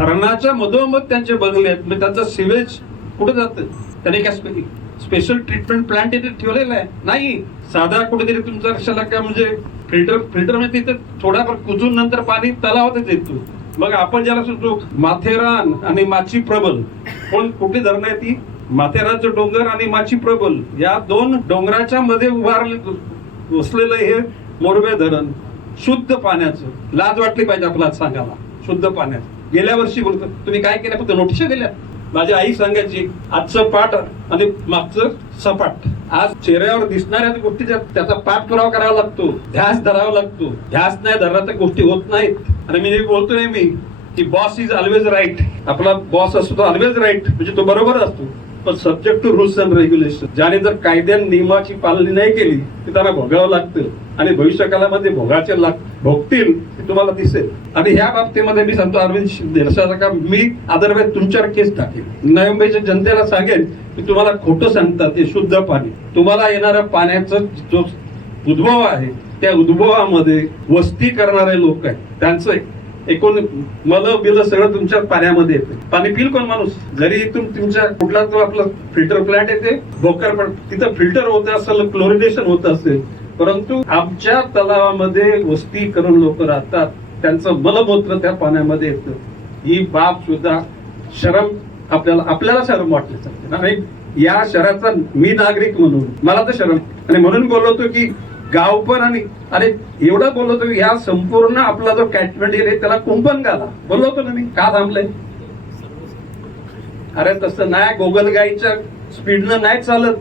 धरणाच्या मधोमध त्यांचे बंगले आहेत, म्हणजे त्यांचं सिवेज कुठे जातं? त्याने काय स्पेशल ट्रीटमेंट प्लांट इथे ठेवलेला आहे? नाही. साधा कुठेतरी तुमचा कशाला काय म्हणजे फिल्टर मध्ये तिथे थोडाफार कुजून नंतर पाणी तलावातच येतो. मग आपण ज्याला सुचतो माथेरान आणि माची प्रबल, पण कुठली धरणं आहे ती? माथेरानचं डोंगर आणि माची प्रबल या दोन डोंगराच्या मध्ये उभारले वसलेलं हे मोरबे धरण शुद्ध पाण्याचं. लाज वाटली पाहिजे आपल्याला सांगायला, शुद्ध पाण्याचं. गेल्या वर्षी बोलतो तुम्ही काय केलं? फक्त नोटिसा दिल्या. माझी आई सांगायची आजचं पाठ आणि मागचं सपाट. आज चेहऱ्यावर दिसणाऱ्या गोष्टीचा त्याचा पाठपुरावा करावा लागतो, ध्यास धरावा लागतो. ध्यास नाही धरला तर गोष्टी होत नाहीत. आणि मी बोलतो नाही मी की बॉस इज ऑलवेज राईट. आपला बॉस असतो तो ऑलवेज राईट, म्हणजे तो बरोबर असतो, पण subject to rules and regulation. ज्याने जर कायद्या नियमाची पालनी नाही केली तर त्यांना भोगावं लागतं, आणि भविष्यकाळामध्ये भोगाचे भोगतील हे तुम्हाला दिसेल. आणि ह्या बाबतीमध्ये मी सांगतो अरविंद शिंदे का मी अदरवाईज तुमच्यावर केस टाकेल. नवी मुंबईच्या जनतेला सांगेन की तुम्हाला खोटं सांगतात. हे शुद्ध पाणी, तुम्हाला येणाऱ्या पाण्याचा जो उद्भव आहे त्या उद्भवामध्ये वस्ती करणारे लोक आहेत, त्यांचं एकूण मल बिल सगळं तुमच्या पाण्यामध्ये येतं. पाणी पिल कोण माणूस? जरी इथून तुमच्या कुठला जो आपला फिल्टर प्लांट येते भोकर, पण तिथं फिल्टर होत असेल, क्लोरिनेशन होत असेल, परंतु आमच्या तलावामध्ये वस्ती करून लोक राहतात, त्यांचं मलमूत्र त्या पाण्यामध्ये येतं. ही बाब सुद्धा शरम आपल्याला शरम वाटली नाही. या शहराचा मी नागरिक म्हणून मला तर शरम, आणि म्हणून बोलवतो की गाव पण आणि अरे एवढं बोलवतो की ह्या संपूर्ण आपला जो कॅचमेंट एरिया त्याला कुंपण घाला. बोलवतो ना मी, का थांबलंय? अरे तसं नाही, गोगलगाईच्या स्पीडनं नाही चालत.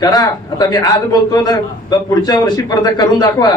करा. आता मी आज बोलतो ना, तर पुढच्या वर्षी परत करून दाखवा.